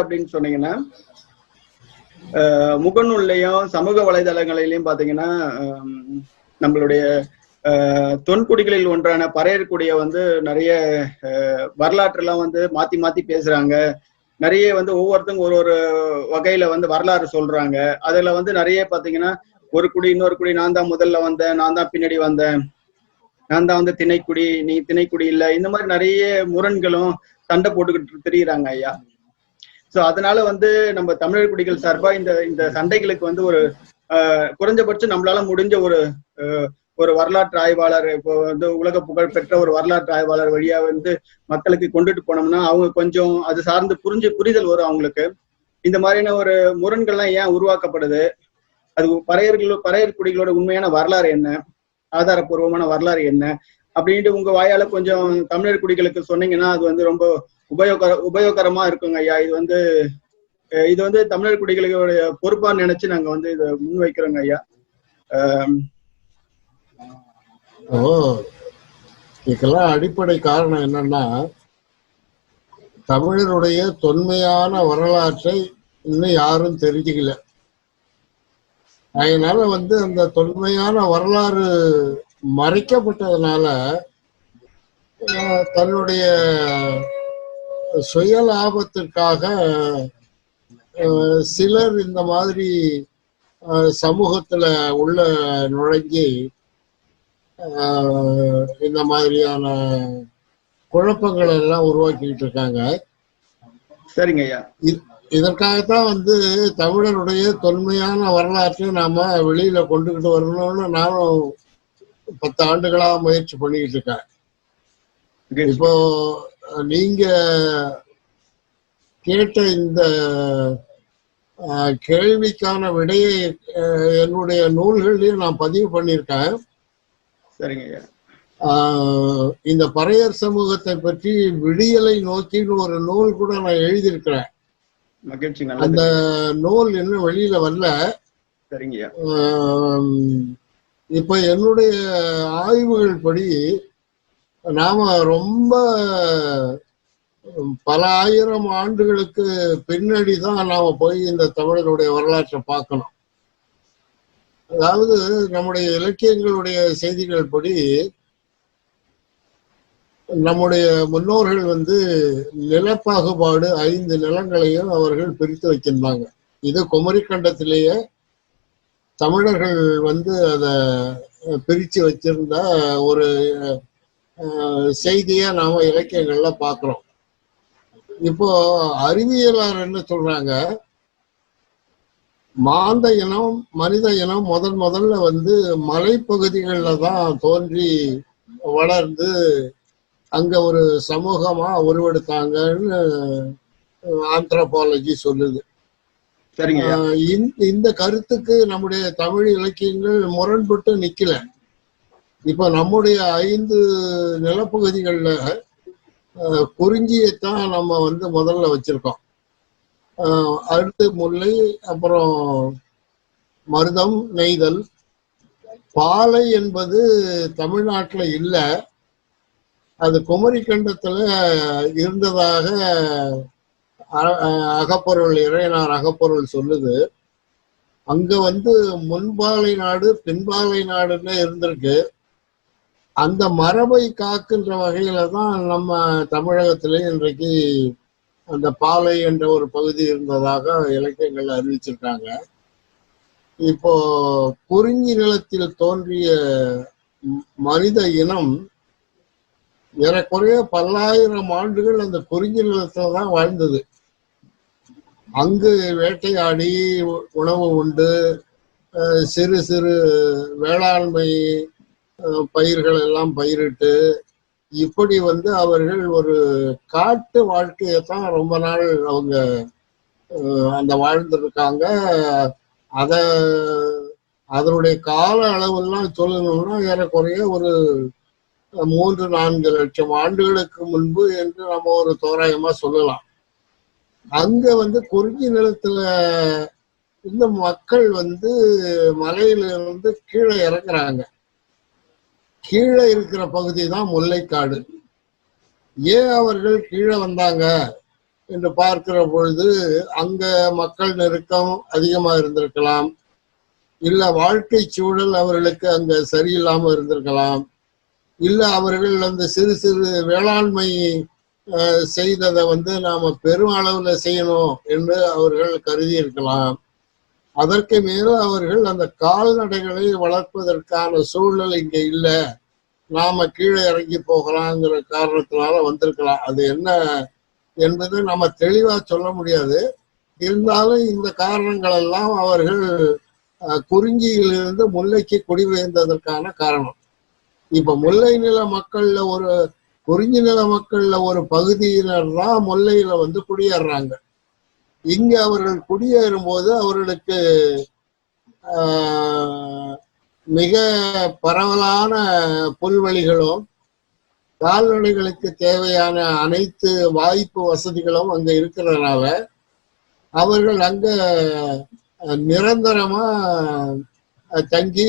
அப்படின்னு சொன்னீங்கன்னா, முகநூல்லையும் சமூக வலைதளங்களிலையும் பாத்தீங்கன்னா, நம்மளுடைய தொன்குடிகளில் ஒன்றான பறையர் குடிய வந்து நிறைய வரலாற்றெல்லாம் வந்து மாத்தி மாத்தி பேசுறாங்க. நிறைய வந்து ஒவ்வொருத்தங்க ஒரு ஒரு வகையில வந்து வரலாறு சொல்றாங்க. அதுல வந்து நிறைய பாத்தீங்கன்னா, ஒரு குடி இன்னொரு குடி, நான் தான் முதல்ல வந்தேன், நான் தான் பின்னாடி வந்தேன், நான் தான் வந்து திணைக்குடி, நீ திணைக்குடி இல்ல, இந்த மாதிரி நிறைய முரண்களும் சண்டை போட்டுக்கிட்டு திரியிறாங்க ஐயா. சோ அதனால வந்து நம்ம தமிழர் குடிகள் சார்பா இந்த இந்த சண்டைகளுக்கு வந்து ஒரு குறைஞ்சபட்சம் நம்மளால முடிஞ்ச ஒரு வரலாற்று ஆய்வாளர், இப்போ வந்து உலக புகழ் பெற்ற ஒரு வரலாற்று ஆய்வாளர் வழியா வந்து மக்களுக்கு கொண்டுட்டு போனோம்னா அவங்க கொஞ்சம் அது சார்ந்து புரிதல் வரும் அவங்களுக்கு. இந்த மாதிரியான ஒரு முரண்கள்லாம் ஏன் உருவாக்கப்படுது, அது பறையர் குடிகளோட உண்மையான வரலாறு என்ன, ஆதாரபூர்வமான வரலாறு என்ன அப்படின்ட்டு உங்க வாயால கொஞ்சம் தமிழர் குடிகளுக்கு சொன்னீங்கன்னா அது வந்து ரொம்ப உபயோகரமா இருக்குங்க ஐயா. இது வந்து தமிழர் குடிகளுடைய பொறுப்பா நினைச்சு நாங்க வந்து இதை முன்வைக்கிறோங்க ஐயா. இதுக்கெல்லாம் அடிப்படை காரணம் என்னன்னா, தமிழருடைய தொன்மையான வரலாற்றை இன்னும் யாரும் தெரிஞ்சுக்கல. அதனால வந்து அந்த தொன்மையான வரலாறு மறைக்கப்பட்டதுனால தன்னுடைய சுய லாபத்திற்காக சிலர் இந்த மாதிரி சமூகத்துல உள்ள நுழைஞ்சி இந்த மாதிரியான குழப்பங்களை எல்லாம் உருவாக்கிட்டு இருக்காங்க. சரிங்க ஐயா. இதற்காகத்தான் வந்து தமிழருடைய தொன்மையான வரலாற்றை நாம வெளியில கொண்டுகிட்டு வரணும்னு நானும் 10 ஆண்டுகளா முயற்சி பண்ணிக்கிட்டு இருக்கேன். இப்போ நீங்க கேட்ட இந்த கேள்விக்கான விடையை என்னுடைய நூல்களையும் நான் பதிவு பண்ணியிருக்கேன். சரிங்க ஐயா. இந்த பறையர் சமூகத்தை பற்றி விடியலை நோக்கின்னு ஒரு நூல் கூட நான் எழுதியிருக்கிறேன். அந்த நூல் இன்னும் வெளியில வரல. சரிங்க. இப்ப என்னுடைய ஆய்வுகள் படி நாம ரொம்ப பல ஆயிரம் ஆண்டுகளுக்கு பின்னாடிதான் நாம போய் இந்த தமிழருடைய வரலாற்றை பார்க்கணும். அதாவது நம்முடைய இலக்கியங்களுடைய செய்திகள் படி நம்முடைய முன்னோர்கள் வந்து நிலப்பாகுபாடு 5 நிலங்களையும் அவர்கள் பிரித்து வைக்கின்றாங்க. இது குமரிக்கண்டத்திலேயே தமிழர்கள் வந்து அதை பிரிச்சு வச்சிருந்த ஒரு செய்தியை நாம இலக்கியங்கள்ல பார்க்கிறோம். இப்போ அறிவியலாளர் என்ன சொல்றாங்க, மாந்த இனம் மனித இனம் முதல்ல வந்து மலைப்பகுதிகளில் தான் தோன்றி வளர்ந்து அங்க ஒரு சமூகமா உருவெடுத்தாங்கன்னு ஆந்த்ரோபாலஜி சொல்லுது. இந்த கருத்துக்கு நம்முடைய தமிழ் இலக்கியங்கள் முரண்பட்டு நிக்கல. இப்ப நம்முடைய 5 நிலப்பகுதிகள்ல குறிஞ்சியைத்தான் நம்ம வந்து முதல்ல வச்சிருக்கோம். அடுத்து முல்லை, அப்புறம் மருதம், நெய்தல். பாலை என்பது தமிழ்நாட்டுல இல்ல, அது குமரிக்கண்டத்துல இருந்ததாக அகப்பொருள், இறையனார் அகப்பொருள் சொல்லுது. அங்க வந்து முன்பாலை நாடு பின்பாலை நாடுன்னு இருந்திருக்கு. அந்த மரபை காக்கின்ற வகையில தான் நம்ம தமிழகத்திலே இன்றைக்கு அந்த பாலை என்ற ஒரு பகுதி இருந்ததாக இலக்கியங்கள் அறிவிச்சிருக்காங்க. இப்போ குறிஞ்சி நிலத்தில் தோன்றிய மனித இனம் ஏறக்குறைய 10,000 ஆண்டுகள் அந்த குறிஞ்சி நிலத்துல தான் வாழ்ந்தது. அங்கு வேட்டையாடி உணவு உண்டு, சிறு சிறு வேளாண்மை பயிர்கள் எல்லாம் பயிரிட்டு, இப்படி வந்து அவர்கள் ஒரு காட்டு வாழ்க்கையத்தான் ரொம்ப நாள் அவங்க அந்த வாழ்ந்திருக்காங்க. அதனுடைய கால அளவெல்லாம் சொல்லணும்னா ஏறக்குறைய ஒரு 3-4 லட்சம் ஆண்டுகளுக்கு முன்பு என்று நம்ம ஒரு தோராயமா சொல்லலாம். அங்க வந்து குறிஞ்சி நிலத்துல இந்த மக்கள் வந்து மலையிலிருந்து கீழே இறங்குறாங்க. கீழே இருக்கிற பகுதி தான் முல்லைக்காடு. ஏன் அவர்கள் கீழே வந்தாங்க என்று பார்க்கிற பொழுது அங்க மக்கள் நெருக்கம் அதிகமா இருந்திருக்கலாம், இல்ல வாழ்க்கை சூழல் அவர்களுக்கு அங்க சரியில்லாம இருந்திருக்கலாம், இல்ல அவர்கள் அந்த சிறு சிறு வேளாண்மை செய்ததை நாம பெரும் அளவுல செய்யணும் என்று அவர்கள் கருதி இருக்கலாம். அதற்கு மேல அவர்கள் அந்த கால்நடைகளை வளர்ப்பதற்கான சூழல் இங்க இல்ல, நாம கீழே இறங்கி போகலாங்கிற காரணத்தினால வந்திருக்கலாம். அது என்ன என்பது நம்ம தெளிவா சொல்ல முடியாது. இருந்தாலும் இந்த காரணங்கள் எல்லாம் அவர்கள் குறிஞ்சியிலிருந்து முல்லைக்கு குடிபெயர்ந்ததற்கான காரணம். இப்ப முல்லை நில மக்கள்ல குறிஞ்சி நில மக்கள்ல ஒரு பகுதியினர் தான் முல்லையில குடியேறாங்க. இங்க அவர்கள் குடியேறும் போது அவர்களுக்கு மிக பரவலான புல்வெளிகளும் கால்நடைகளுக்கு தேவையான அனைத்து வாய்ப்பு வசதிகளும் அங்க இருக்கிறதுனால அவர்கள் அங்க நிரந்தரமா தங்கி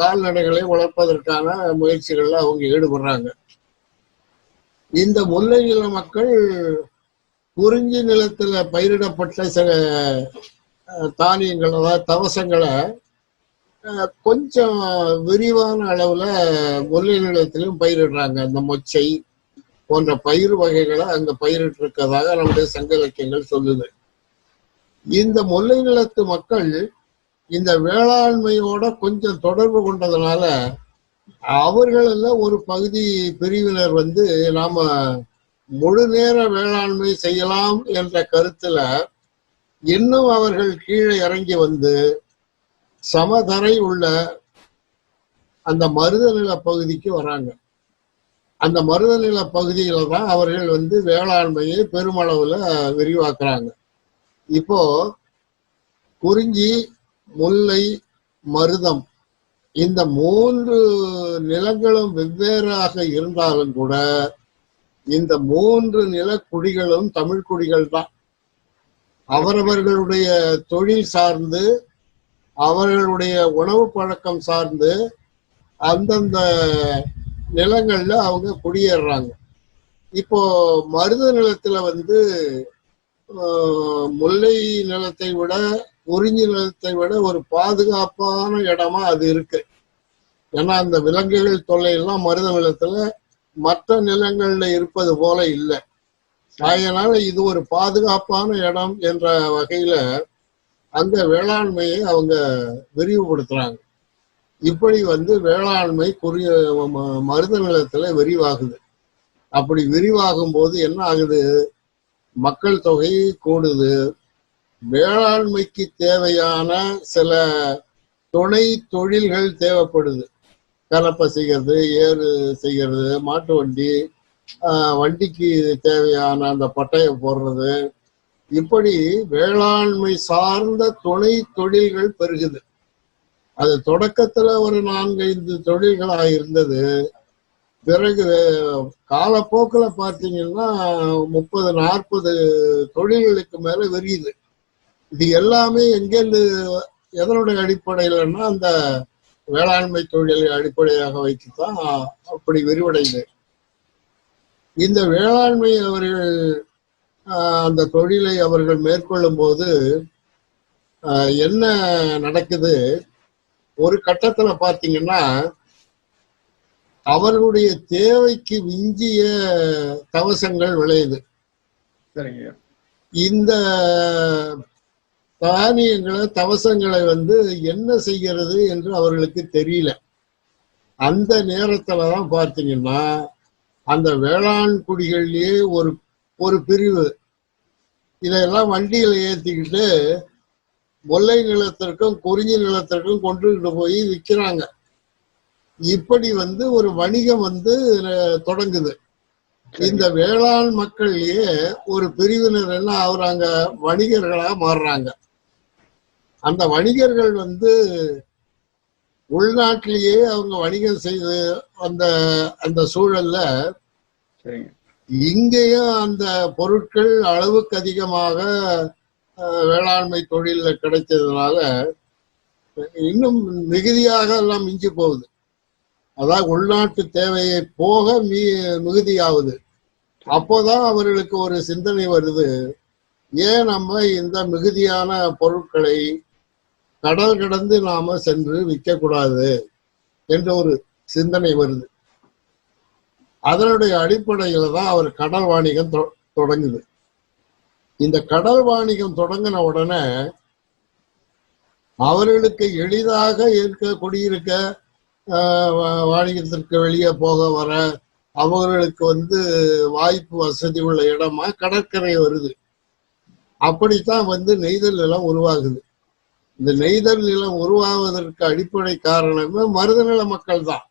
கால்நடைகளை வளர்ப்பதற்கான முயற்சிகள்ல அவங்க ஈடுபடுறாங்க. இந்த முல்லை நில மக்கள் குறிஞ்சி நிலத்துல பயிரிடப்பட்ட சில தானியங்கள், அதாவது தவசங்களை கொஞ்சம் விரிவான அளவுல முல்லை நிலத்திலும் பயிரிடுறாங்க. இந்த மொச்சை போன்ற பயிர் வகைகளை அங்க பயிரிட்டு இருக்கதாக நம்முடைய சங்க இலக்கியங்கள் சொல்லுது. இந்த முல்லை நிலத்து மக்கள் இந்த வேளாண்மையோட கொஞ்சம் தொடர்பு கொண்டதுனால அவர்கள ஒரு பகுதி பிரிவினர் நாம முழு நேர வேளாண்மை செய்யலாம் என்ற கருத்துல இன்னும் அவர்கள் கீழே இறங்கி சமதரை உள்ள அந்த மருத நில பகுதிக்கு வராங்க. அந்த மருத நில பகுதியில தான் அவர்கள் வேளாண்மையை பெருமளவுல விரிவாக்குறாங்க. இப்போ குறிஞ்சி, முல்லை, மருதம் இந்த 3 நிலங்களும் வெவ்வேறாக இருந்தாலும் கூட இந்த 3 நிலக்குடிகளும் தமிழ் குடிகள் தான். அவரவர்களுடைய தொழில் சார்ந்து, அவர்களுடைய உணவு பழக்கம் சார்ந்து அந்தந்த நிலங்கள்ல அவங்க குடியேறாங்க. இப்போ மருத நிலத்துல முல்லை நிலத்தை விட குறிஞ்சி நிலத்தை விட ஒரு பாதுகாப்பான இடமா அது இருக்கு. ஏன்னா அந்த விலங்குகள் தொல்லையெல்லாம் மருத நிலத்துல மற்ற நிலங்கள்ல இருப்பது போல இல்லை. அதனால இது ஒரு பாதுகாப்பான இடம் என்ற வகையில அந்த வேளாண்மையை அவங்க விரிவுபடுத்துறாங்க. இப்படி வேளாண்மை மருத நிலத்துல விரிவாகுது. அப்படி விரிவாகும் போது என்ன ஆகுது, மக்கள் தொகை கூடுது. வேளாண்மைக்கு தேவையான சில துணை தொழில்கள் தேவைப்படுது. கலப்பை செய்கிறது, ஏறு செய்கிறது, மாட்டு வண்டி, வண்டிக்கு தேவையான அந்த பட்டையை போடுறது, இப்படி வேளாண்மை சார்ந்த துணை தொழில்கள் பெருகுது. அது தொடக்கத்துல ஒரு 4-5 தொழில்களா இருந்தது. பிறகு காலப்போக்கில் பார்த்தீங்கன்னா 30-40 தொழில்களுக்கு மேல விரியுது. இது எல்லாமே எங்கேருந்து, எதனுடைய அடிப்படையிலன்னா அந்த வேளாண்மை தொழிலை அடிப்படையாக வைத்துதான் அப்படி விரிவடைந்து இந்த வேளாண்மை அவர்கள் அந்த தொழிலை அவர்கள் மேற்கொள்ளும் போது என்ன நடக்குது, ஒரு கட்டத்துல பாத்தீங்கன்னா அவர்களுடைய தேவைக்கு விஞ்சிய தவசங்கள் விளையுது. இந்த தானியங்களை, தவசங்களை என்ன செய்கிறது என்று அவர்களுக்கு தெரியல. அந்த நேரத்துலதான் பார்த்தீங்கன்னா அந்த வேளாண் குடிகளிலேயே ஒரு பிரிவு இதெல்லாம் வண்டியில ஏத்திக்கிட்டு முல்லை நிலத்திற்கும் குறிஞ்சி நிலத்திற்கும் கொண்டுகிட்டு போய் விற்கிறாங்க. இப்படி ஒரு வணிகம் தொடங்குது. இந்த வேளாண் மக்கள்லயே ஒரு பிரிவினர் என்ன ஆகுறாங்க, வணிகர்களா மாறுறாங்க. அந்த வணிகர்கள் உள்நாட்டிலேயே அவங்க வணிகம் செய்து அந்த சூழல்ல இங்கேயும் அந்த பொருட்கள் அளவுக்கு அதிகமாக வேளாண்மை தொழில கிடைச்சதுனால இன்னும் மிகுதியாக எல்லாம் மிஞ்சி போகுது. அதாவது உள்நாட்டு தேவையை போக மிகுதியாகுது. அப்போதான் அவர்களுக்கு ஒரு சிந்தனை வருது, ஏன் நம்ம இந்த மிகுதியான பொருட்களை கடல் கடந்து நாம சென்று விற்க கூடாது என்ற ஒரு சிந்தனை வருது. அதனுடைய அடிப்படையில தான் அவர் கடல் வாணிகம் தொடங்குது. இந்த கடல் வாணிகம் தொடங்கின உடனே அவர்களுக்கு எளிதாக குடியிருக்க, வாணிகத்திற்கு வெளியே போக வர அவர்களுக்கு வாய்ப்பு வசதி உள்ள இடமா கடற்கரை வருது. அப்படித்தான் நெய்தல் நிலம் உருவாகுது. இந்த நெய்தல் நிலம் உருவாவதற்கு அடிப்படை காரணமே மருத நில மக்கள் தான்.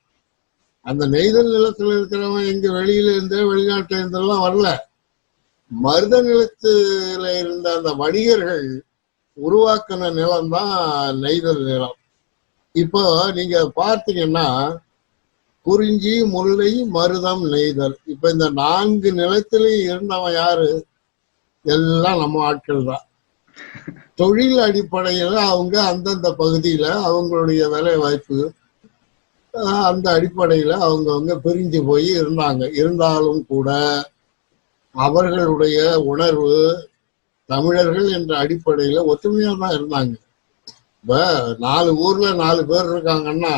அந்த நெய்தல் நிலத்துல இருக்கிறவன் எங்க வெளியில இருந்து வெளிநாட்டுல இருந்தெல்லாம் வரல. மருத நிலத்துல இருந்த அந்த வணிகர்கள் உருவாக்கின நிலம் தான் நெய்தல் நிலம். இப்போ நீங்க பார்த்தீங்கன்னா குறிஞ்சி, முல்லை, மருதம், நெய்தல், இப்ப இந்த 4 நிலத்திலையும் இருந்தவன் யாரு? எல்லாம் நம்ம ஆட்கள் தான். தொழில் அடிப்படையில அவங்க அந்தந்த பகுதியில அவங்களுடைய வேலை வாய்ப்பு அந்த அடிப்படையில அவங்கவுங்க பிரிஞ்சு போய் இருந்தாங்க. இருந்தாலும் கூட அவர்களுடைய உணர்வு தமிழர்கள் என்ற அடிப்படையில ஒற்றுமையா தான் இருந்தாங்க. இப்ப 4 ஊர்ல 4 பேர் இருக்காங்கன்னா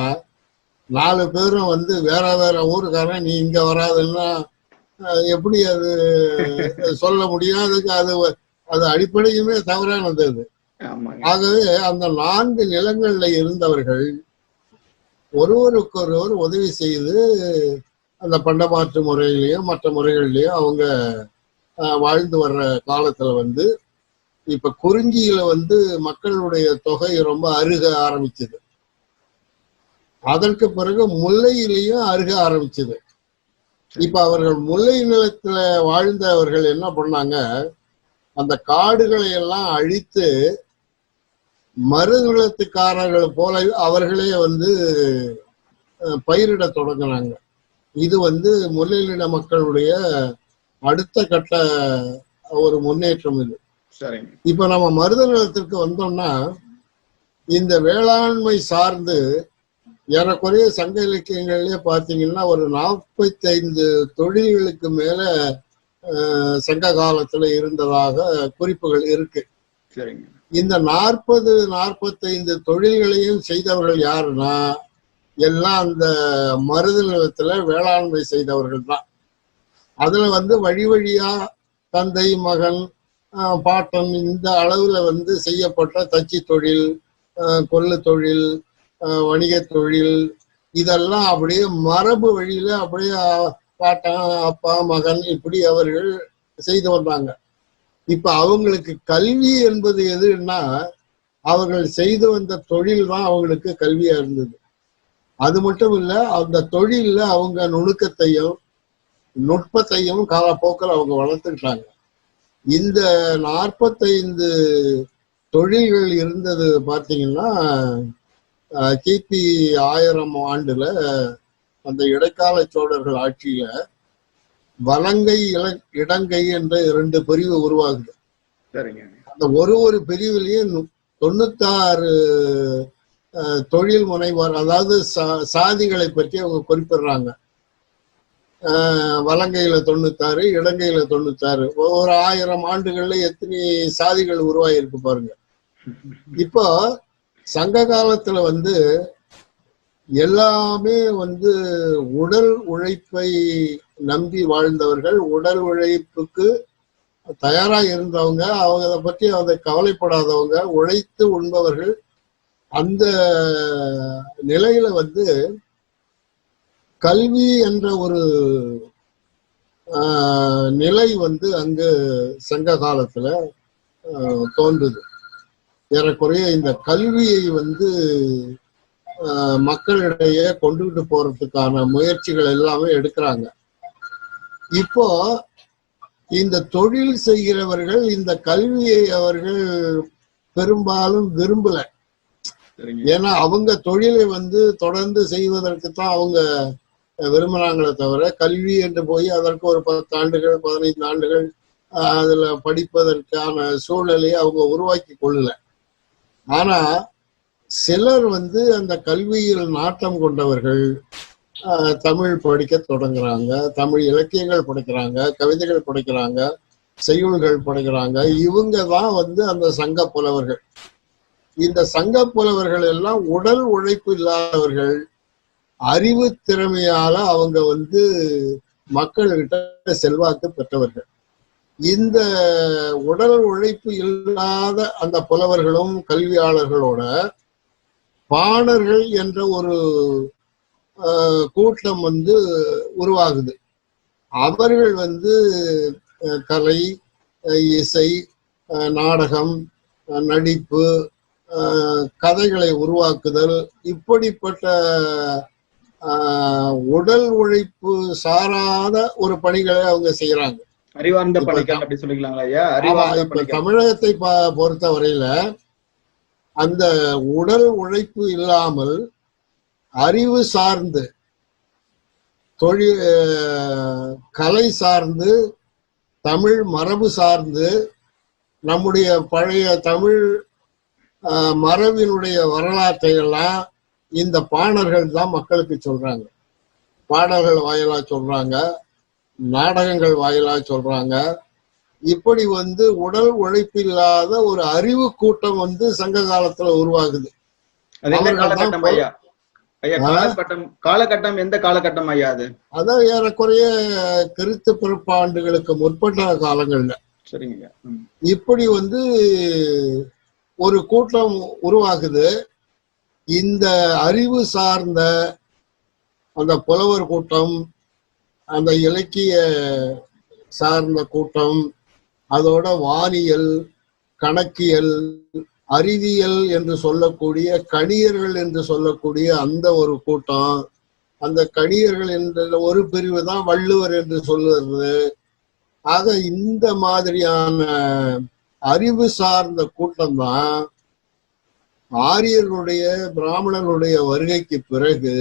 4 பேரும் வேற வேற ஊருக்காரன், நீ இங்க வராதுன்னா எப்படி அது சொல்ல முடியும்? அதுக்கு அது அடிப்படையுமே தவறானது அது. ஆகவே அந்த 4 நிலங்கள்ல இருந்தவர்கள் ஒருவருக்கொருவர் உதவி செய்து அந்த பண்டமாற்று முறையிலையும் மற்ற முறைகள்லயும் அவங்க வாழ்ந்து வர்ற காலத்துல இப்ப குறிஞ்சியில மக்களுடைய தொகை ரொம்ப அருக ஆரம்பிச்சது. அதற்கு பிறகு முல்லையிலையும் அருக ஆரம்பிச்சது. இப்ப அவர்கள் முல்லை நிலத்துல வாழ்ந்தவர்கள் என்ன பண்ணாங்க, அந்த காடுகளை எல்லாம் அழித்து மருநிலத்துக்காரர்கள் போல அவர்களே பயிரிட தொடங்கினாங்க. இது முல்லை நில மக்களுடைய அடுத்த கட்ட ஒரு முன்னேற்றம் இது. இப்ப நம்ம மருத நிலத்திற்கு வந்தோம்னா இந்த வேளாண்மை சார்ந்து ஏறக்குறைய சங்க இலக்கியங்கள்லயே பாத்தீங்கன்னா ஒரு 45 தொழில்களுக்கு மேல சங்க காலத்துல இருந்ததாக குறிப்புகள் இருக்கு. இந்த 40-45 தொழில்களையும் செய்தவர்கள் யாருன்னா எல்லாம் அந்த மருத நிலத்துல வேளாண்மை செய்தவர்கள் தான். அதுல வழி வழியா தந்தை, மகன், பாட்டன் இந்த அளவுல செய்யப்பட்ட தச்சு தொழில், கொள்ளு தொழில், வணிக தொழில் இதெல்லாம் அப்படியே மரபு வழியில அப்படியே பாட்டன், அப்பா, மகன் இப்படி அவர்கள் செய்து வந்தாங்க. இப்ப அவங்களுக்கு கல்வி என்பது எதுன்னா அவர்கள் செய்து வந்த தொழில் தான் அவங்களுக்கு கல்வியா இருந்தது. அது மட்டும் இல்ல, அந்த தொழில்ல அவங்க நுணுக்கத்தையும் நுட்பத்தையும் காலப்போக்கில் அவங்க வளர்த்துக்கிட்டாங்க. இந்த 45 தொழில்கள் இருந்தது பாத்தீங்கன்னா கிபி 1000 ஆண்டுல அந்த இடைக்கால சோழர்கள் ஆட்சியில வலங்கை இடங்கை என்ற 2 பிரிவு உருவாகுது. அந்த ஒரு பிரிவிலையும் 96 தொழில் முனைவர், அதாவது சாதிகளை பற்றி அவங்க குறிப்பிடுறாங்க. வலங்கையில 96, இடங்கையில 96. ஒரு 1000 ஆண்டுகள்ல எத்தனை சாதிகள் உருவாயிருக்கு பாருங்க. இப்போ சங்க காலத்துல எல்லாமே உடல் உழைப்பை நம்பி வாழ்ந்தவர்கள், உடல் உழைப்புக்கு தயாரா இருந்தவங்க, அவங்க அதை பற்றி அதை கவலைப்படாதவங்க, உழைத்து உண்பவர்கள். அந்த நிலையில கல்வி என்ற ஒரு நிலை அங்கு சங்க காலத்துல தோன்றுது. ஏறக்குறைய இந்த கல்வியை மக்களிடையே கொண்டுகிட்டு போறதுக்கான முயற்சிகள் எல்லாமே எடுக்கிறாங்க. இப்போ இந்த தொழில் செய்கிறவர்கள் இந்த கல்வியை அவர்கள் பெரும்பாலும் விரும்பல. ஏன்னா அவங்க தொழிலை தொடர்ந்து செய்வதற்கு தான் அவங்க விரும்புறாங்களே தவிர கல்வி என்று போய் அதற்கு ஒரு 10 ஆண்டுகள் 15 ஆண்டுகள் அதுல படிப்பதற்கான சூழ்நிலையை அவங்க உருவாக்கி கொள்ளல. ஆனா சிலர் அந்த கல்வியில் நாட்டம் கொண்டவர்கள் தமிழ் படிக்க தொடங்குறாங்க, தமிழ் இலக்கியங்கள் படிக்கிறாங்க, கவிதைகள் படிக்கிறாங்க, செய்யுள்கள் படைக்கிறாங்க. இவங்க தான் வந்து அந்த சங்க புலவர்கள். இந்த சங்க புலவர்கள் எல்லாம் உடல் உழைப்பு இல்லாதவர்கள், அறிவு திறமையால அவங்க வந்து மக்கள்கிட்ட செல்வாக்கு பெற்றவர்கள். இந்த உடல் உழைப்பு இல்லாத அந்த புலவர்களும் கல்வியாளர்களோட பாணர்கள் என்ற ஒரு கூட்டம் வந்து உருவாகுது. அவர்கள் வந்து கலை, இசை, நாடகம், நடிப்பு, கதைகளை உருவாக்குதல், இப்படிப்பட்ட உடல் உழைப்பு சாராத ஒரு பணிகளை அவங்க செய்யறாங்க. அறிவார்ந்த பணிகள் அப்படி சொல்லிக்கலாங்களா ஐயா? இப்ப தமிழகத்தை பொறுத்த வரையில அந்த உடல் உழைப்பு இல்லாமல் அறிவு சார்ந்து, தொழில், கலை சார்ந்து, தமிழ் மரபு சார்ந்து, நம்முடைய பழைய தமிழ் மரபினுடைய வரலாற்றை எல்லாம் இந்த பாணர்கள் தான் மக்களுக்கு சொல்றாங்க. பாடல்கள் வாயிலா சொல்றாங்க, நாடகங்கள் வாயிலா சொல்றாங்க. இப்படி வந்து உடல் உழைப்பு இல்லாத ஒரு அறிவு கூட்டம் வந்து சங்க காலத்துல உருவாகுது. காலகட்டம் எந்த காலகட்டம் ஐயா அது? அதான் ஏறக்குறைய கிறிஸ்து பிறப்பு ஆண்டுகளுக்கு முற்பட்ட காலங்கள்ல. சரிங்க. இப்படி வந்து ஒரு கூட்டம் உருவாகுது. இந்த அறிவு சார்ந்த அந்த புலவர் கூட்டம், அந்த இலக்கிய சார்ந்த கூட்டம், அதோட வானியல், கணக்கியல், அறிவியல் என்று சொல்லக்கூடிய கணியர்கள் என்று சொல்லக்கூடிய அந்த ஒரு கூட்டம், அந்த கணியர்கள் என்ற ஒரு பிரிவு தான் வள்ளுவர் என்று சொல்லுறது. ஆக இந்த மாதிரியான அறிவு சார்ந்த கூட்டம் தான் ஆரியர்களுடைய பிராமணர்களுடைய வருகைக்கு பிறகு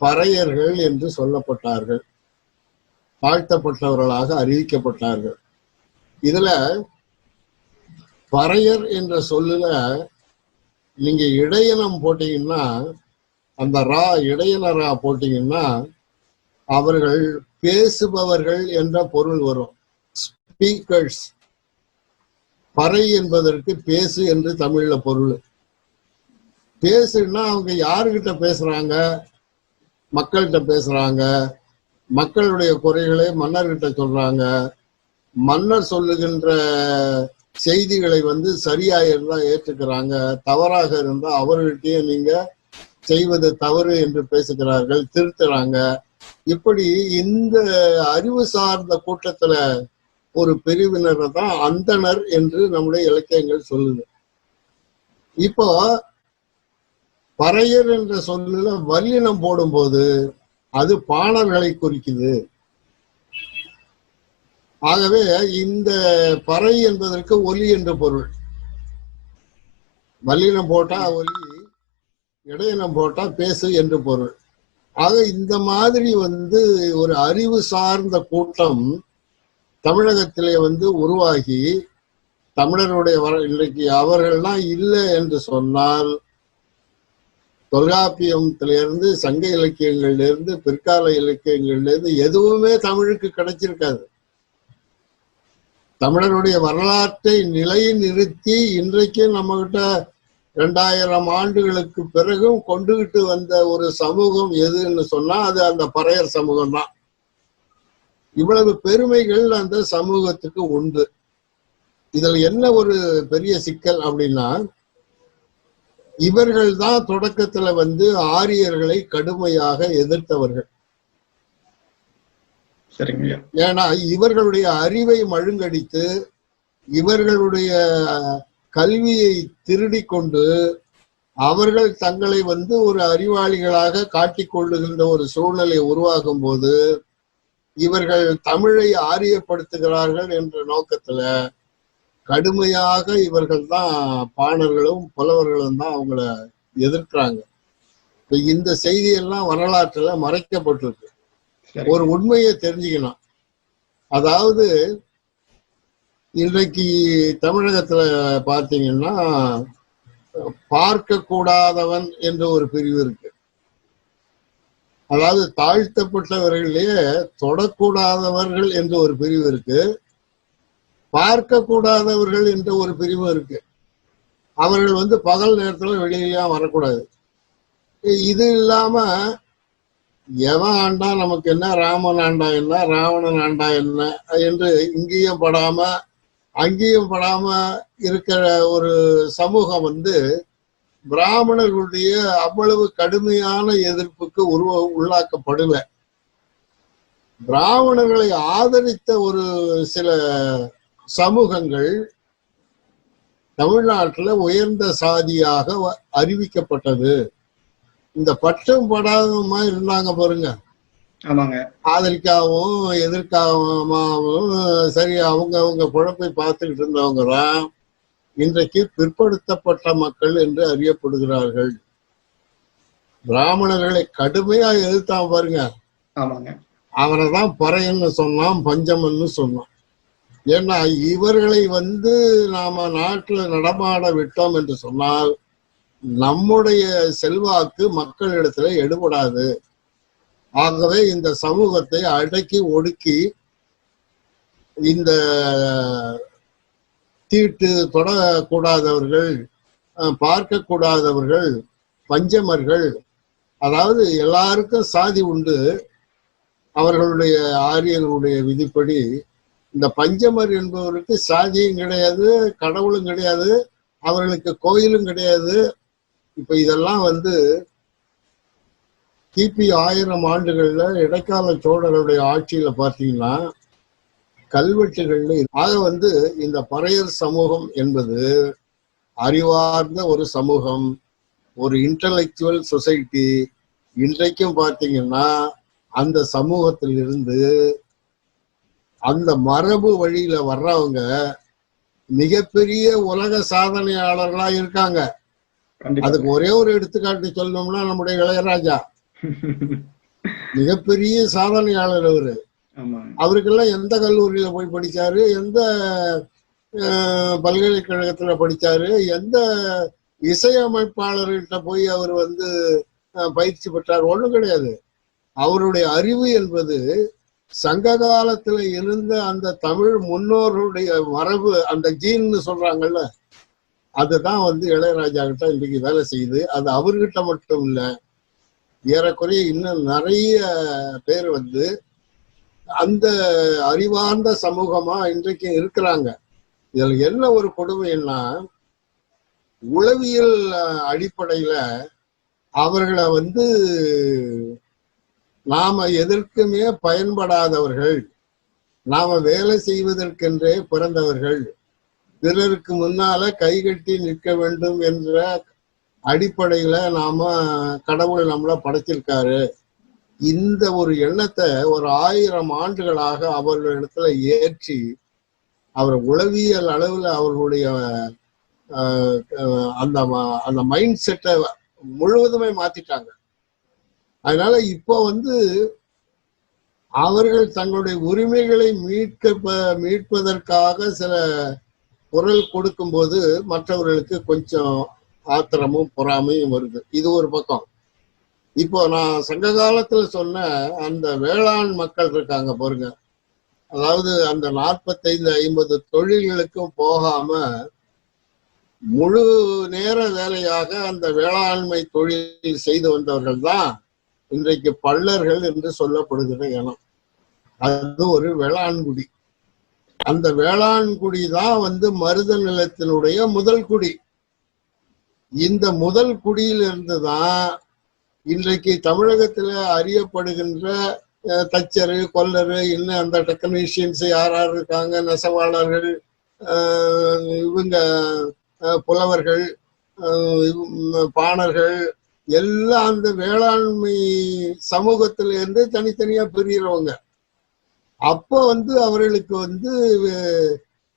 பறையர்கள் என்று சொல்லப்பட்டார்கள், தாழ்த்தப்பட்டவர்களாக அறிவிக்கப்பட்டார்கள். இதுல பறையர் என்ற சொல்லுல நீங்க இடையனம் போட்டீங்கன்னா, அந்த ரா இடையன ரா போட்டீங்கன்னா அவர்கள் பேசுபவர்கள் என்ற பொருள் வரும். ஸ்பீக்கர்ஸ். பறை என்பதற்கு பேசு என்று தமிழ்ல பொருள். பேசுன்னா அவங்க யாருகிட்ட பேசுறாங்க? மக்கள்கிட்ட பேசுறாங்க. மக்களுடைய குறைகளை மன்னர்கிட்ட சொல்றாங்க. மன்னர் சொல்லுகின்ற செய்திகளை வந்து சரியா இருந்தா ஏற்றுக்கிறாங்க, தவறாக இருந்தா அவர்கள்ட்டயே நீங்க செய்வது தவறு என்று பேசுகிறார்கள், திருத்துறாங்க. இப்படி இந்த அறிவு சார்ந்த கூட்டத்துல ஒரு பிரிவினரை தான் அந்தணர் என்று நம்முடைய இலக்கியங்கள் சொல்லுது. இப்போ பறையர் என்ற சொல்லுல வல்லினம் போடும்போது அது பாணர்களை குறிக்குது. ஆகவே இந்த பறை என்பதற்கு ஒலி என்று பொருள். வல்லினம் போட்டா ஒலி, இடையினம் போட்டா பேசு என்று பொருள். ஆக இந்த மாதிரி வந்து ஒரு அறிவு சார்ந்த கூட்டம் தமிழகத்திலே வந்து உருவாகி தமிழருடைய இன்றைக்கு அவர்கள்லாம் இல்லை என்று சொன்னால் தொல்காப்பியத்திலிருந்து, சங்க இலக்கியங்கள்ல இருந்து, பிற்கால இலக்கியங்கள்ல இருந்து எதுவுமே தமிழுக்கு கிடைச்சிருக்காது. தமிழருடைய வரலாற்றை நிலைநிறுத்தி இன்றைக்கு நம்ம கிட்ட 2000 ஆண்டுகளுக்கு பிறகும் கொண்டுகிட்டு வந்த ஒரு சமூகம் எதுன்னு சொன்னா அது அந்த பறையர் சமூகம் தான். இவ்வளவு பெருமைகள் அந்த சமூகத்துக்கு உண்டு. இதுல என்ன ஒரு பெரிய சிக்கல் அப்படின்னா, இவர்கள் தான் தொடக்கத்துல வந்து ஆரியர்களை கடுமையாக எதிர்த்தவர்கள். ஏன்னா இவர்களுடைய அறிவை மழுங்கடித்து, இவர்களுடைய கல்வியை திருடி கொண்டு அவர்கள் தங்களை வந்து ஒரு அறிவாளிகளாக காட்டிக் கொள்ளுகின்ற ஒரு சூழ்நிலை உருவாகும் போது இவர்கள் தமிழை ஆரியப்படுத்துகிறார்கள் என்ற நோக்கத்துல கடுமையாக இவர்கள் தான் பாணர்களும் புலவர்களும் தான் அவங்கள எதிர்க்கிறாங்க. இந்த செய்தியெல்லாம் வரலாற்றுல மறைக்கப்பட்டிருக்கு. ஒரு உண்மையை தெரிஞ்சுக்கணும். அதாவது இன்றைக்கு தமிழகத்துல பார்த்தீங்கன்னா பார்க்க கூடாதவன் என்ற ஒரு பிரிவு இருக்கு. அதாவது தாழ்த்தப்பட்டவர்களே தொடக்கூடாதவர்கள் என்ற ஒரு பிரிவு இருக்கு. பார்க்க கூடாதவர்கள் என்ற ஒரு பிரிவு இருக்கு. அவர்கள் பகல் நேரத்துல வெளியெல்லாம் வரக்கூடாது. இது இல்லாம எவன் ஆண்டா நமக்கு என்ன, ராமன் ஆண்டா என்ன, ராவணன் ஆண்டா என்ன என்று இங்கேயும் படாம அங்கேயும் படாம இருக்கிற ஒரு சமூகம் பிராமணர்களுடைய அவ்வளவு கடுமையான எதிர்ப்புக்கு உள்ளாக்கப்படல. பிராமணர்களை ஆதரித்த ஒரு சில சமூகங்கள் தமிழ்நாட்டுல உயர்ந்த சாதியாக அறிவிக்கப்பட்டது. இந்த பட்டம் படாதமா இருந்தாங்க பாருங்க, ஆதரிக்காகவும் எதிர்க்காகவும் சரி அவங்க குழப்பை பார்த்துக்கிட்டு இருந்தவங்க தான் இன்றைக்கு பிற்படுத்தப்பட்ட மக்கள் என்று அறியப்படுகிறார்கள். பிராமணர்களை கடுமையா எதிர்த்தான் பாருங்க, அவனை தான் பறையன்னு சொன்னான், பஞ்சமன்னு சொன்னான். ஏன்னா இவர்களை நாம நாட்டுல நடமாட விட்டோம் என்று சொன்னால் நம்முடைய செல்வாக்கு மக்களிடத்துல எடுபடாது. ஆகவே இந்த சமூகத்தை அடக்கி ஒடுக்கி இந்த தீட்டு தொடக்கூடாதவர்கள், பார்க்க கூடாதவர்கள், பஞ்சமர்கள், அதாவது எல்லாருக்கும் சாதி உண்டு. அவர்களுடைய ஆரியர்களுடைய விதிப்படி இந்த பஞ்சமர் என்பவருக்கு சாதியும் கிடையாது, கடவுளும் கிடையாது, அவர்களுக்கு கோயிலும் கிடையாது. இப்ப இதெல்லாம் கிபி 1000 ஆண்டுகள்ல இடைக்கால சோழர்களுடைய ஆட்சியில பார்த்தீங்கன்னா கல்வெட்டுகள்ல ஆக இந்த பறையர் சமூகம் என்பது அறிவார்ந்த ஒரு சமூகம், ஒரு இன்டலெக்சுவல் சொசைட்டி. இன்றைக்கும் பார்த்தீங்கன்னா அந்த சமூகத்திலிருந்து அந்த மரபு வழியில வர்றவங்க மிகப்பெரிய உலக சாதனையாளர்களா இருக்காங்க. அதுக்கு ஒரே ஒரு எடுத்துக்காட்டு சொல்லணும்னா நம்முடைய இளையராஜா மிகப்பெரிய சாதனையாளர். அவருக்கெல்லாம் எந்த கல்லூரியில போய் படிச்சாரு, எந்த பல்கலைக்கழகத்துல படிச்சாரு, எந்த இசையமைப்பாளர்கிட்ட போய் அவர் பயிற்சி பெற்றார், ஒண்ணும் கிடையாது. அவருடைய அறிவு என்பது சங்க காலத்துல இருந்த அந்த தமிழ் முன்னோர்களுடைய மரபு, அந்த ஜீன்னு சொல்றாங்கல்ல, அதுதான் இளையராஜா கிட்ட இன்றைக்கு வேலை செய்யுது. அது அவர்கிட்ட மட்டும் இல்ல, ஏறக்குறைய இன்னும் நிறைய பேர் அந்த அறிவார்ந்த சமூகமா இன்றைக்கு இருக்கிறாங்க. இதுல என்ன ஒரு கொடுமைன்னா, உளவியல் அடிப்படையில அவர்களை நாம எதற்குமே பயன்படாதவர்கள், நாம வேலை செய்வதற்கென்றே பிறந்தவர்கள், பிறருக்கு முன்னால கைகட்டி நிற்க வேண்டும் என்ற அடிப்படையில நாம கடவுள் நம்மள படைச்சிருக்காரு. இந்த ஒரு எண்ணத்தை ஒரு 1000 ஆண்டுகளாக அவர்களிடத்துல ஏற்றி அவர் உளவியல் அளவுல அவர்களுடைய அந்த மைண்ட் செட்டை முழுவதுமே மாத்திட்டாங்க. அதனால இப்போ அவர்கள் தங்களுடைய உரிமைகளை மீட்பதற்காக சில குரல் கொடுக்கும் போது மற்றவர்களுக்கு கொஞ்சம் ஆத்திரமும் பொறாமையும் வருது. இது ஒரு பக்கம். இப்போ நான் சங்க காலத்துல சொன்ன அந்த வேளாண் மக்கள் இருக்காங்க பாருங்க, அதாவது அந்த 45-50 தொழில்களுக்கும் போகாம முழு நேர வேலையாக அந்த வேளாண்மை தொழில் செய்து வந்தவர்கள் தான் இன்றைக்கு பள்ளர்கள் என்று சொல்லப்படுகிற இனம். அது ஒரு வேளாண்குடி. அந்த வேளாண்குடி தான் மருத நிலத்தினுடைய முதல் குடி. இந்த முதல் குடியிலிருந்து தான் இன்றைக்கு தமிழகத்துல அறியப்படுகின்ற தச்சரு, கொல்லரு, இன்னும் அந்த டெக்னீஷியன்ஸ் யார் யார் இருக்காங்க, நெசவாளர்கள், இவங்க புலவர்கள், பாணர்கள் எல்லாம் அந்த வேளாண்மை சமூகத்தில இருந்து தனித்தனியா பிரிகிறவங்க. அப்போ அவர்களுக்கு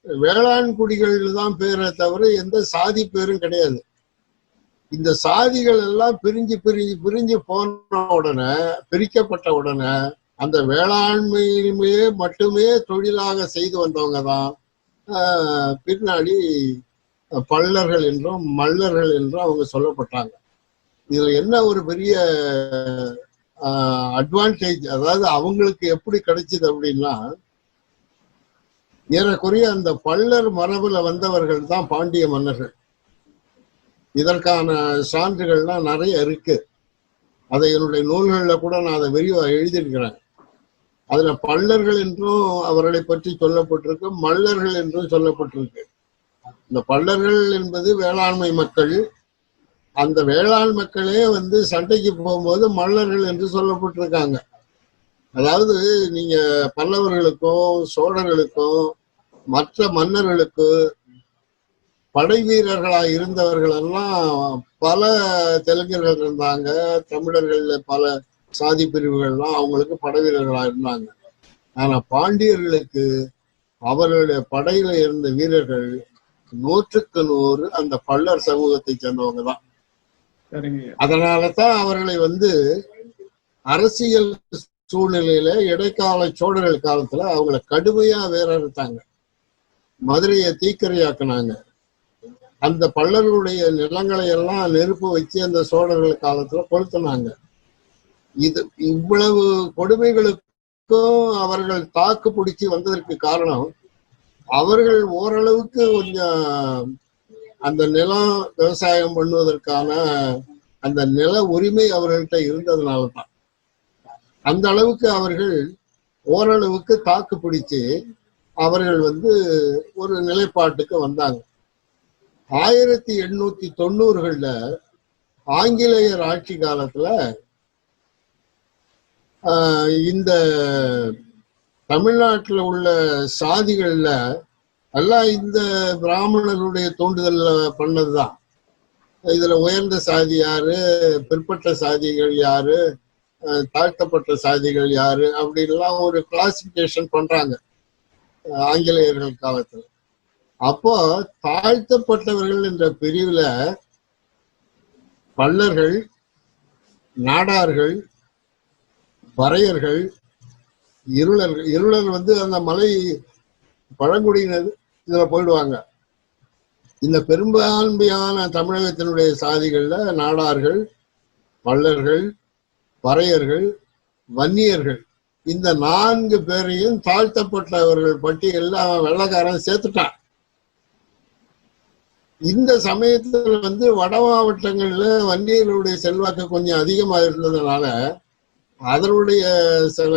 வேளாண் குடிகள் தான் பேரை தவிர எந்த சாதி பேரும் கிடையாது. இந்த சாதிகள் எல்லாம் பிரிஞ்சு போன உடனே, பிரிக்கப்பட்ட உடனே அந்த வேளாண்மையிலுமே மட்டுமே தொழிலாக செய்து வந்தவங்க தான் பின்னாடி பள்ளர்கள் என்றும் மல்லர்கள் என்றும் அவங்க சொல்லப்பட்டாங்க. இதுல என்ன ஒரு பெரிய அட்வான்டேஜ், அதாவது அவங்களுக்கு எப்படி கிடைச்சது அப்படின்னா, ஏறக்குறைய அந்த பல்லர் மரபுல வந்தவர்கள் தான் பாண்டிய மன்னர்கள். இதற்கான சான்றுகள்லாம் நிறைய இருக்கு. அதை என்னுடைய நூல்கள்ல கூட நான் அதை விரிவா எழுதியிருக்கிறேன். அதுல பல்லர்கள் என்றும் அவர்களை பற்றி சொல்லப்பட்டிருக்கு, மல்லர்கள் என்றும் சொல்லப்பட்டிருக்கு. இந்த பல்லர்கள் என்பது வேளாண்மை மக்கள். அந்த வேளாண் மக்களே சண்டைக்கு போகும்போது மல்லர்கள் என்று சொல்லப்பட்டிருக்காங்க. அதாவது நீங்க பல்லவர்களுக்கும் சோழர்களுக்கும் மற்ற மன்னர்களுக்கு படை வீரர்களா இருந்தவர்கள் எல்லாம் பல தெலுங்கர்கள் இருந்தாங்க, தமிழர்கள்ல பல சாதி பிரிவுகள்லாம் அவங்களுக்கு படை வீரர்களா இருந்தாங்க. ஆனா பாண்டியர்களுக்கு அவர்களுடைய படையில இருந்த வீரர்கள் 100க்கு 100 அந்த பல்லர் சமூகத்தை சேர்ந்தவங்க தான். அதனாலதான் அவர்களை அரசியல் சூழ்நிலையில இடைக்கால சோழர்கள் காலத்துல அவங்கள கடுமையா வேறறுத்தாங்க, மதுரையை தீக்கிரையாக்குனாங்க. அந்த பல்லர்களுடைய நிலங்களை எல்லாம் நெருப்பு வச்சு அந்த சோழர்கள் காலத்துல கொளுத்தினாங்க. இது இவ்வளவு கொடுமைகளுக்கும் அவர்கள் தாக்கு பிடிச்சி வந்ததற்கு காரணம், அவர்கள் ஓரளவுக்கு கொஞ்சம் அந்த நிலம் விவசாயம் பண்ணுவதற்கான அந்த நில உரிமை அவர்கள்ட்ட இருந்ததுனாலதான். அந்த அளவுக்கு அவர்கள் ஓரளவுக்கு தாக்கு பிடிச்சு அவர்கள் ஒரு நிலைப்பாட்டுக்கு வந்தாங்க. 1890கள்ல ஆங்கிலேயர் ஆட்சி காலத்துல இந்த தமிழ்நாட்டில் உள்ள சாதிகள்ல எல்லாம் இந்த பிராமணர்களுடைய தூண்டுதல்ல பண்ணதுதான். இதுல உயர்ந்த சாதி யாரு, பிற்பட்ட சாதிகள் யாரு, தாழ்த்தப்பட்ட சாதிகள் யாரு அப்படின்லாம் ஒரு கிளாசிபிகேஷன் பண்றாங்க ஆங்கிலேயர்கள் காலத்துல. அப்போ தாழ்த்தப்பட்டவர்கள் என்ற பிரிவுல பல்லர்கள், நாடார்கள், பறையர்கள், இருளர்கள். இருளர் அந்த மலை பழங்குடியினர் இதுல போயிடுவாங்க. இந்த பெரும்பான்மையான தமிழகத்தினுடைய சாதிகள்ல நாடார்கள், பல்லர்கள், பறையர்கள், வன்னியர்கள், இந்த 4 பேரையும் தாழ்த்தப்பட்டவர்கள் பட்டியலில் அவன் வெள்ளைக்காரன் சேர்த்துட்டான். இந்த சமயத்துல வட மாவட்டங்கள்ல வன்னியர்களுடைய செல்வாக்கு கொஞ்சம் அதிகமா இருந்ததுனால அதனுடைய சில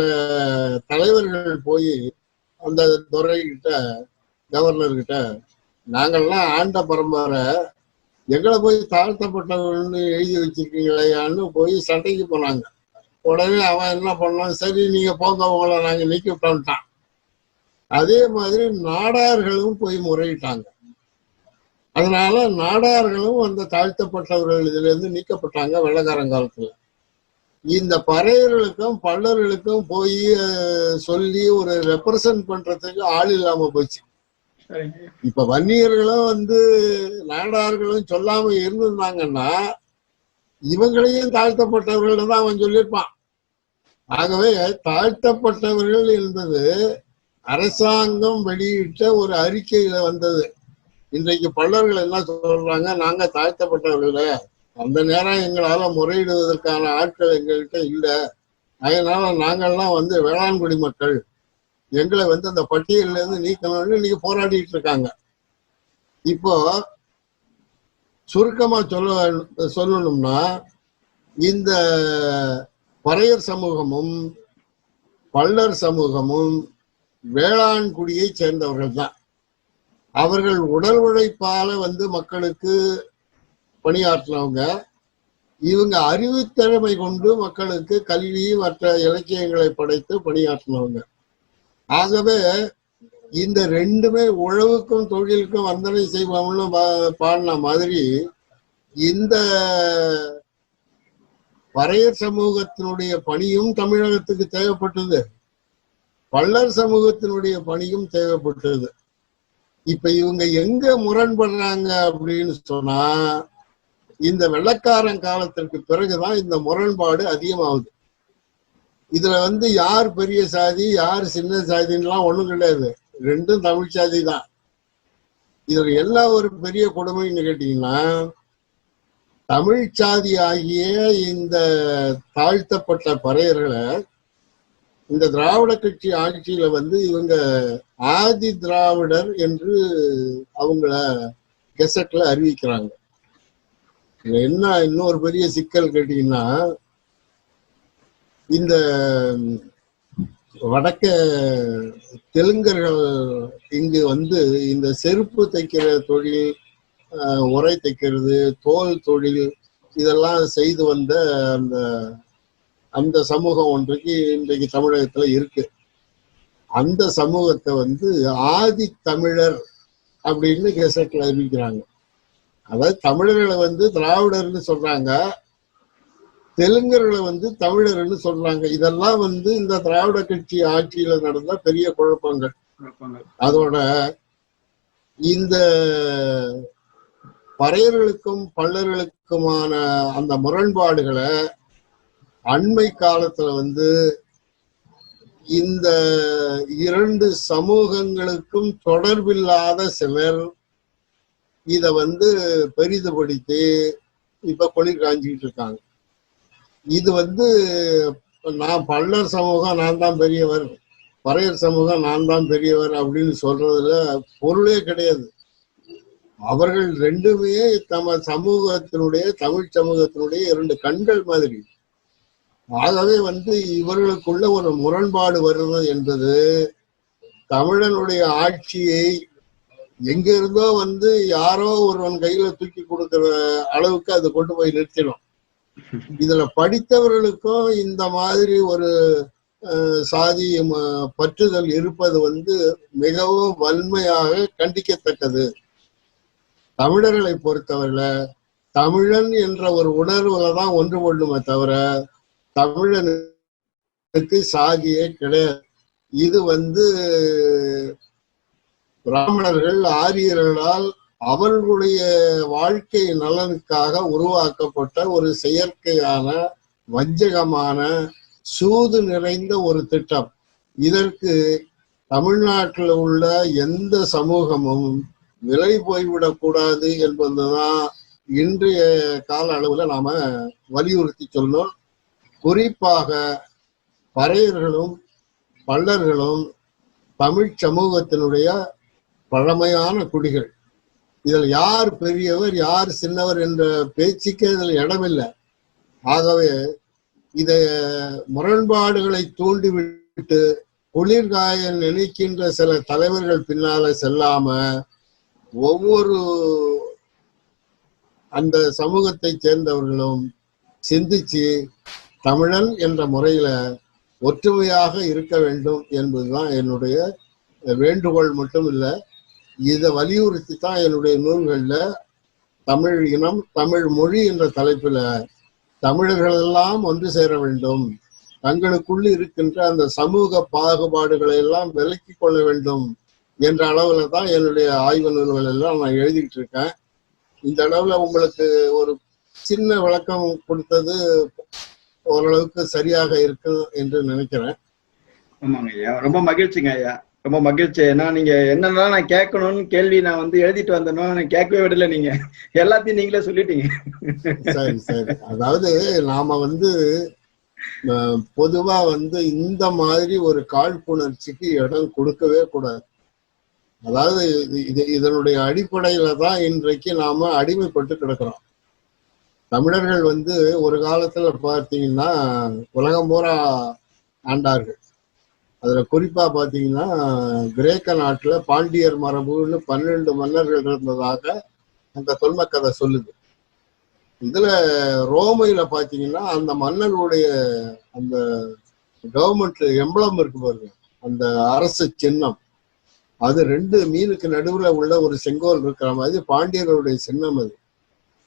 தலைவர்கள் போய் அந்த துறைகிட்ட, கவர்னர்கிட்ட, நாங்கள்லாம் ஆண்ட பரம்பரை, எங்களை போய் தாழ்த்தப்பட்டவர்கள்னு எழுதி வச்சிருக்கீங்களையான்னு போய் சண்டைக்கு போனாங்க. உடனே அவன் என்ன பண்ணான், சரி நீங்க போங்க, உங்களை நாங்க நீக்கி விட்டோம்ட்டான். அதே மாதிரி நாடார்களும் போய் முறையிட்டாங்க. அதனால நாடார்களும் அந்த தாழ்த்தப்பட்டவர்கள் இதுல இருந்து நீக்கப்பட்டாங்க வெள்ளக்காரங்காலத்துல. இந்த பறையர்களுக்கும் பல்லர்களுக்கும் போய் சொல்லி ஒரு ரெப்ரசன்ட் பண்றதுக்கு ஆள் இல்லாம போச்சு. இப்ப வன்னியர்களும் நாடார்களும் சொல்லாம இருந்திருந்தாங்கன்னா இவங்களையும் தாழ்த்தப்பட்டவர்கள் தான் அவன் சொல்லியிருப்பான். ஆகவே தாழ்த்தப்பட்டவர்கள் என்பது அரசாங்கம் வெளியிட்ட ஒரு அறிக்கையில வந்தது. இன்றைக்கு பல்லர்கள் என்ன சொல்றாங்க, நாங்க தாழ்த்தப்பட்டவர்கள, அந்த நேரம் எங்களால முறையிடுவதற்கான ஆட்கள் எங்கள்கிட்ட இல்லை, அதனால நாங்கள்லாம் வேளாண்குடி மக்கள், எங்களை அந்த பட்டியல்ல இருந்து நீக்கணும்னு இன்னைக்கு போராடிட்டு இருக்காங்க. இப்போ சுருக்கமா சொல்லணும்னா இந்த பறையர் சமூகமும் பல்லர் சமூகமும் வேளாண் குடியை சேர்ந்தவர்கள் தான். அவர்கள் உடல் உழைப்பால மக்களுக்கு பணியாற்றினவங்க. இவங்க அறிவுத்திறமை கொண்டு மக்களுக்கு கல்வி மற்ற இலக்கியங்களை படைத்து பணியாற்றினவங்க. ஆகவே இந்த ரெண்டுமே உழவுக்கும் தொழிலுக்கும் வந்தனை செய்வோம்னு பாடின மாதிரி இந்த பறையர் சமூகத்தினுடைய பணியும் தமிழகத்துக்கு தேவைப்பட்டது, பல்லர் சமூகத்தினுடைய பணியும் தேவைப்பட்டது. இப்ப இவங்க எங்க முரண்படுறாங்க அப்படின்னு சொன்னா, இந்த வெள்ளக்காரன் காலத்திற்கு பிறகுதான் இந்த முரண்பாடு அதிகமாகுது. இதுல யார் பெரிய சாதி யார் சின்ன சாதின்லாம் ஒண்ணும் கிடையாது, ரெண்டும் தமிழ் சாதி தான். இதுல எல்லா ஒரு பெரிய கொடுமைன்னு கேட்டீங்கன்னா, தமிழ் சாதி ஆகிய இந்த தாழ்த்தப்பட்ட பறையர்களை இந்த திராவிட கட்சி ஆட்சியில வந்து இவங்க ஆதி திராவிடர் என்று அவங்கள கெசட்ல அறிவிக்கிறாங்க. என்ன இன்னொரு பெரிய சிக்கல் கேட்டீங்கன்னா, இந்த வடக்க தெலுங்கர்கள் இங்கு வந்து இந்த செருப்பு தைக்கிற தொழில், உரை தைக்கிறது, தோல் தொழில் இதெல்லாம் செய்து வந்த அந்த அந்த சமூகம் ஒன்றைக்கு இன்றைக்கு தமிழகத்துல இருக்கு. அந்த சமூகத்தை வந்து ஆதி தமிழர் அப்படின்னு கெசட்ல அறிவிக்கிறாங்க. அதாவது தமிழர்களை வந்து திராவிடர்னு சொல்றாங்க, தெலுங்கர்களை வந்து தமிழர்னு சொல்றாங்க. இதெல்லாம் வந்து இந்த திராவிட கட்சி ஆட்சியில நடந்த பெரிய குழப்பங்கள். அதோட இந்த பறையர்களுக்கும் பல்லர்களுக்குமான அந்த முரண்பாடுகளை அண்மை காலத்துல வந்து இந்த இரண்டு சமூகங்களுக்கும் தொடர்பில்லாத சிலர் இத வந்து பெரிதுபடுத்தி இப்ப கொளிர் காஞ்சிக்கிட்டு இருக்காங்க. இது வந்து நான் பல்லர் சமூகம் நான் தான் பெரியவர், பறையர் சமூகம் நான் தான் பெரியவர் அப்படின்னு சொல்றதுல பொருளே கிடையாது. அவர்கள் ரெண்டுமே தம சமூகத்தினுடைய தமிழ் சமூகத்தினுடைய இரண்டு கண்கள் மாதிரி. ஆகவே வந்து இவர்களுக்குள்ள ஒரு முரண்பாடு வருவது என்பது தமிழனுடைய ஆட்சியை எங்க இருந்தோ வந்து யாரோ ஒருவன் கையில தூக்கி கொடுக்கிற அளவுக்கு அது கொண்டு போய் நிறுத்திடும். இதுல படித்தவர்களுக்கும் இந்த மாதிரி ஒரு சாதி பற்றுதல் இருப்பது வந்து மிகவும் வன்மையாக கண்டிக்கத்தக்கது. தமிழர்களை பொறுத்தவரையில தமிழன் என்ற ஒரு உணர்வுல தான் ஒன்று கொள்ளுமே தவிர தமிழனுக்கு சாதியே கிடையாது. இது வந்து பிராமணர்கள் ஆரியர்களால் அவர்களுடைய வாழ்க்கை நலனுக்காக உருவாக்கப்பட்ட ஒரு செயற்கையான வஞ்சகமான சூது நிறைந்த ஒரு திட்டம். இதற்கு தமிழ்நாட்டில் உள்ள எந்த சமூகமும் விலை போய்விடக் கூடாது என்பதுதான் இன்றைய கால அளவுல நாம வலியுறுத்தி சொல்லணும். குறிப்பாக பறையர்களும் பல்லர்களும் தமிழ் சமூகத்தினுடைய பழமையான குடிகள். இதில் யார் பெரியவர் யார் சின்னவர் என்ற பேச்சுக்கே இதில் இடமில்லை. ஆகவே இத முரண்பாடுகளை தூண்டிவிட்டு குளிர்காய நினைக்கின்ற சில தலைவர்கள் பின்னால செல்லாம ஒவ்வொரு அந்த சமூகத்தை சேர்ந்தவர்களும் சிந்திச்சு தமிழன் என்ற முறையில ஒற்றுமையாக இருக்க வேண்டும் என்பதுதான் என்னுடைய வேண்டுகோள். மட்டும் இல்லை, இதை வலியுறுத்தி தான் என்னுடைய நூல்கள்ல தமிழ் இனம் தமிழ் மொழி என்ற தலைப்புல தமிழர்கள் எல்லாம் ஒன்று சேர வேண்டும், தங்களுக்குள் இருக்கின்ற அந்த சமூக பாகுபாடுகளை எல்லாம் விலக்கி கொள்ள வேண்டும் என்ற அளவுல தான் என்னுடைய ஆய்வு நூல்கள் எல்லாம் நான் எழுதிட்டு இருக்கேன். இந்த அளவுல உங்களுக்கு ஒரு சின்ன விளக்கம் கொடுத்தது ஓரளவுக்கு சரியாக இருக்கு என்று நினைக்கிறேன். ஆமாங்க ஐயா, ரொம்ப மகிழ்ச்சிங்க ஐயா, ரொம்ப மகிழ்ச்சி. ஏன்னா நீங்க என்னென்னலாம் நான் கேட்கணும்னு கேள்வி நான் வந்து எழுதிட்டு வந்தேனோ நான் கேட்கவே விடல, நீங்க எல்லாத்தையும் நீங்களே சொல்லிட்டீங்க. சரி சரி. அதாவது நாம வந்து பொதுவா வந்து இந்த மாதிரி ஒரு காழ்ப்புணர்ச்சிக்கு இடம் கொடுக்கவே கூடாது. அதாவது இதனுடைய அடிப்படையில தான் இன்றைக்கு நாம அடிமைப்பட்டு கிடக்கிறோம். தமிழர்கள் வந்து ஒரு காலத்துல பார்த்தீங்கன்னா உலகம் பூரா ஆண்டார்கள். அதுல குறிப்பா பாத்தீங்கன்னா கிரேக்க நாட்டுல பாண்டியர் மரபுன்னு 12 மன்னர்கள் இருந்ததாக அந்த தொல்மக்கதை சொல்லுது. இதுல ரோமையில பாத்தீங்கன்னா அந்த மன்னர்களுடைய அந்த கவர்மெண்ட் எம்பளம் இருக்கு பாருங்க, அந்த அரசு சின்னம், அது 2 மீனுக்கு நடுவுல உள்ள ஒரு செங்கோல் இருக்கிற மாதிரி பாண்டியர்களுடைய சின்னம் அது.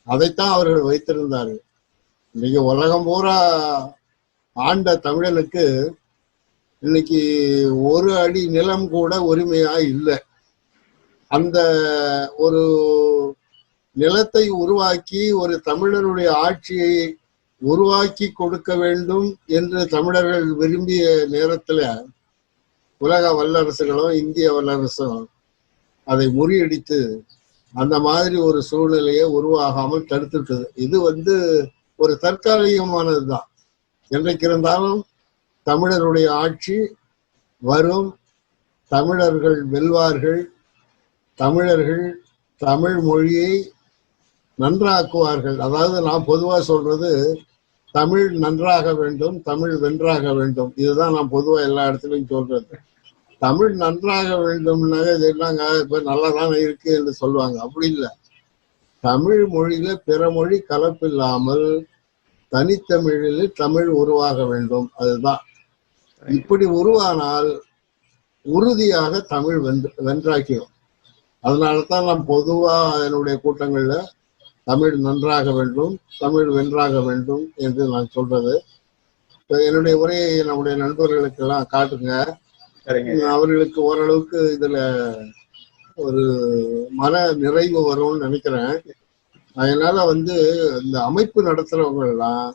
அதைத்தான் அவர்கள் வைத்திருந்தார்கள். இன்னைக்கு உலகம் பூரா ஆண்ட தமிழனுக்கு இன்னைக்கு ஒரு அடி நிலம் கூட உரிமையா இல்லை. அந்த ஒரு நிலத்தை உருவாக்கி ஒரு தமிழருடைய ஆட்சியை உருவாக்கி கொடுக்க வேண்டும் என்று தமிழர்கள் விரும்பிய நேரத்துல உலக வல்லரசுகளும் இந்திய வல்லரசும் அதை முறியடித்து அந்த மாதிரி ஒரு சூழ்நிலையை உருவாகாமல் தடுத்துட்டது. இது வந்து ஒரு தற்காலிகமானதுதான். என்றைக்கு இருந்தாலும் தமிழருடைய ஆட்சி வரும், தமிழர்கள் வெல்வார்கள், தமிழர்கள் தமிழ் மொழியை நன்றாக்குவார்கள். அதாவது நான் பொதுவா சொல்றது தமிழ் நன்றாக வேண்டும், தமிழ் வென்றாக வேண்டும். இதுதான் நான் பொதுவா எல்லா இடத்துலையும் சொல்றது. தமிழ் நன்றாக வேண்டும்னாங்க இது என்னங்க இப்ப நல்லாதானே இருக்கு என்று சொல்லுவாங்க. அப்படி இல்லை. தமிழ் மொழியில பிற மொழி கலப்பில்லாமல் தனித்தமிழில் தமிழ் உருவாக வேண்டும். அதுதான். இப்படி உருவானால் உறுதியாக தமிழ் வென்றாக்கிடும். அதனாலதான் நான் பொதுவா என்னுடைய கூட்டங்கள்ல தமிழ் நன்றாக வேண்டும், தமிழ் வென்றாக வேண்டும் என்று நான் சொல்றது. என்னுடைய உரையை நம்முடைய நண்பர்களுக்கு எல்லாம் காட்டுங்க. அவர்களுக்கு ஓரளவுக்கு இதுல ஒரு மன நிறைவு வரும்னு நினைக்கிறேன். அதனால இந்த அமைப்பு நடத்துறவங்க எல்லாம்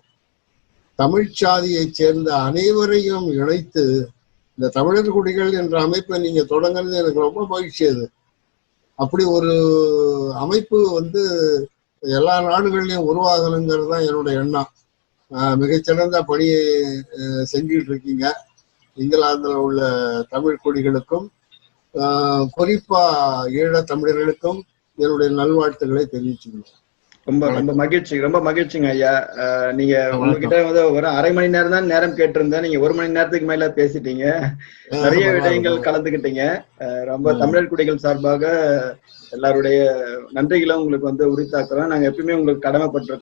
தமிழ் சாதியை சேர்ந்த அனைவரையும் இணைத்து இந்த தமிழர் குடிகள் என்ற அமைப்பை நீங்க தொடங்குறது எனக்கு ரொம்ப மகிழ்ச்சி. அது அப்படி ஒரு அமைப்பு எல்லா நாடுகள்லயும் உருவாகணுங்கிறது தான் என்னுடைய எண்ணம். மிகச்சிறந்த பணியை செஞ்சுட்டு இருக்கீங்க. இங்கிலாந்துல உள்ள தமிழ் குடிகளுக்கும் குறிப்பா ஈழ தமிழர்களுக்கும் என்னுடைய நல்வாழ்த்துக்களை தெரிவிச்சுக்கணும். ரொம்ப மகிழ்ச்சிங்க ஐயா. நீங்க உங்ககிட்ட ஒரு அரை மணி நேரம் தான் நேரம் கேட்டிருந்தேன். நீங்க 1 மணி நேரத்துக்கு மேல பேசிட்டீங்க. நிறைய விடயங்கள் கலந்துக்கிட்டீங்க. ரொம்ப தமிழர் குடிகள் சார்பாக எல்லாருடைய நன்றிகளும் உங்களுக்கு உரித்தாக்குறோம். நாங்க எப்பயுமே உங்களுக்கு கடமைப்பட்டிருக்கோம்.